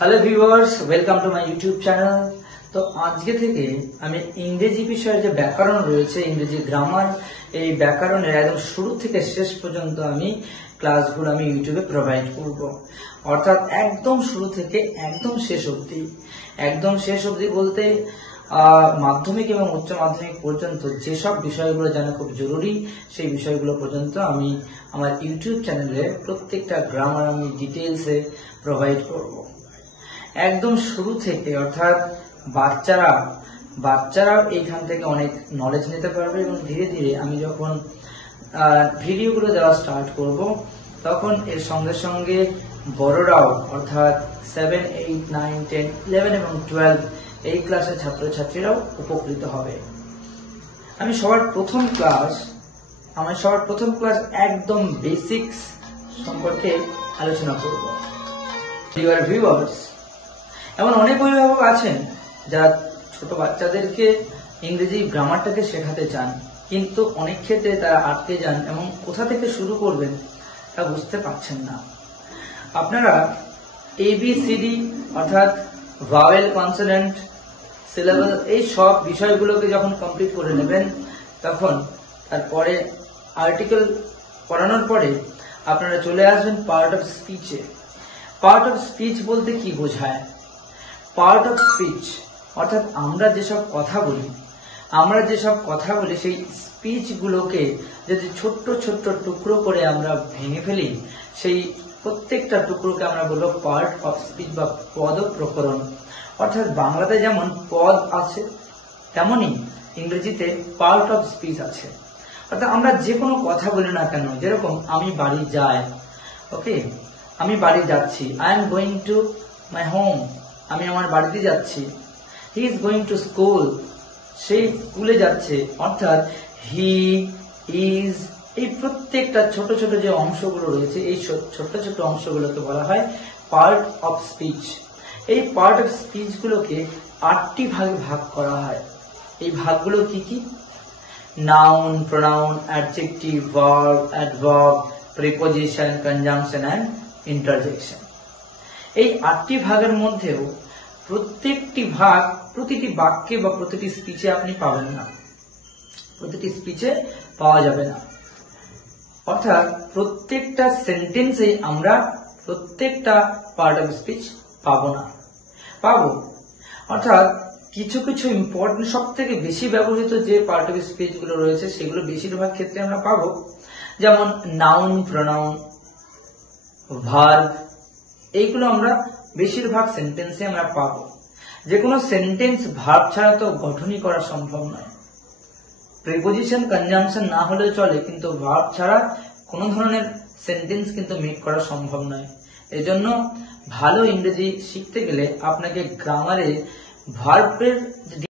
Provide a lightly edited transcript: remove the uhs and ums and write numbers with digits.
Hello viewers, welcome to my YouTube channel. তো আজকে থেকে আমি ইংরেজি বিষয়ে যে ব্যাকরণ রয়েছে, ইংরেজি গ্রামার, এই ব্যাকরণের একদম শুরু থেকে শেষ পর্যন্ত আমি ক্লাসগুলো আমি ইউটিউবে প্রোভাইড করব। অর্থাৎ একদম শুরু থেকে একদম শেষ অবধি বলতে মাধ্যমিক এবং উচ্চ মাধ্যমিক পর্যন্ত যেসব বিষয়গুলো জানা খুব জরুরি, সেই বিষয়গুলো পর্যন্ত আমি আমার ইউটিউব চ্যানেলে প্রত্যেকটা গ্রামার আমি ডিটেলসে প্রোভাইড করব। একদম শুরু থেকে, অর্থাৎ বাচ্চারা এইখান থেকে অনেক নলেজ নিতে পারবে এবং ধীরে ধীরে আমি যখন ভিডিওগুলো দেওয়া স্টার্ট করব, তখন এর সঙ্গে সঙ্গে বড়রাও, অর্থাৎ 7, 8, 9, 10, 11 এবং 12 এই ক্লাসের ছাত্রছাত্রীরাও উপকৃত হবে। আমি সবার প্রথম ক্লাস একদম বেসিক্স সম্পর্কে আলোচনা করব। ডিয়ার ভিউয়ার্স, এমন অনেক অভিভাবক আছেন যারা ছোট বাচ্চাদেরকে ইংরেজি গ্রামারটাকে শেখাতে চান, কিন্তু অনেক ক্ষেত্রে তারা আটকে যান এবং কোথা থেকে শুরু করবেন তা বুঝতে পারছেন না। আপনারা ABCD অর্থাৎ ভাওয়েল, কনসোনেন্ট, সিলেবল এই সব বিষয়গুলোকে যখন কমপ্লিট করে নেবেন, তখন তারপরে আর্টিকেল পড়ানোর পরে আপনারা চলে আসবেন পার্ট অফ স্পিচে। পার্ট অফ স্পিচ বলতে কি বোঝায়? পার্ট অফ স্পিচ অর্থাৎ আমরা যেসব কথা বলি সেই স্পিচগুলোকে যদি ছোট্ট ছোট্ট টুকরো করে আমরা ভেঙে ফেলি, সেই প্রত্যেকটা টুকরোকে আমরা বলবো পার্ট অফ স্পিচ বা পদ প্রকরণ। অর্থাৎ বাংলাতে যেমন পদ আছে, তেমনি ইংরেজিতে পার্ট অফ স্পিচ আছে। অর্থাৎ আমরা যে কোনো কথা বলি না কেন, যেরকম আমি বাড়ি যাই, আমি বাড়ি যাচ্ছি, I am going to my home, আমি আমার বাড়িতে যাচ্ছি। He is going to school, সেই স্কুলে যাচ্ছে। অর্থাৎ হি, ইজ, এই প্রত্যেকটা ছোট ছোট যে অংশগুলো রয়েছে, এই ছোট ছোট অংশগুলোকে বলা হয় পার্ট অফ স্পিচ। এই পার্ট অফ স্পিচ গুলোকে 8টি ভাগে ভাগ করা হয়। এই ভাগগুলো কি কি? Noun, pronoun, adjective, verb, adverb, preposition, conjunction and interjection. এই 8টি ভাগের মধ্যেও প্রত্যেকটি ভাগ প্রতিটি বাক্যে বা প্রতিটি স্পিচে আপনি পাবেন না, প্রতিটি স্পিচে পাওয়া যাবে না। অর্থাৎ প্রত্যেকটা সেন্টেন্সে আমরা প্রত্যেকটা পার্ট অফ স্পিচ পাবো। অর্থাৎ কিছু কিছু ইম্পর্টেন্ট, সব থেকে বেশি ব্যবহৃত যে পার্ট অফ স্পিচ গুলো রয়েছে সেগুলো বেশিরভাগ ক্ষেত্রে আমরা পাবো। যেমন নাউন, প্রোনাউন, ভার্ব, এইগুলো আমরা বেশিরভাগ সেন্টেন্সে আমরা পাবো। যে কোনো সেন্টেন্স ভার্ব ছাড়া তো গঠনই করা সম্ভব নয়। প্রিপোজিশন, কনজাংশন না হলেও চলে, কিন্তু ভার্ব ছাড়া কোনো ধরনের সেন্টেন্স কিন্তু মেক করা সম্ভব নয়। এজন্য ভালো ইংরেজি শিখতে গেলে আপনাকে গ্রামারে ভার্বের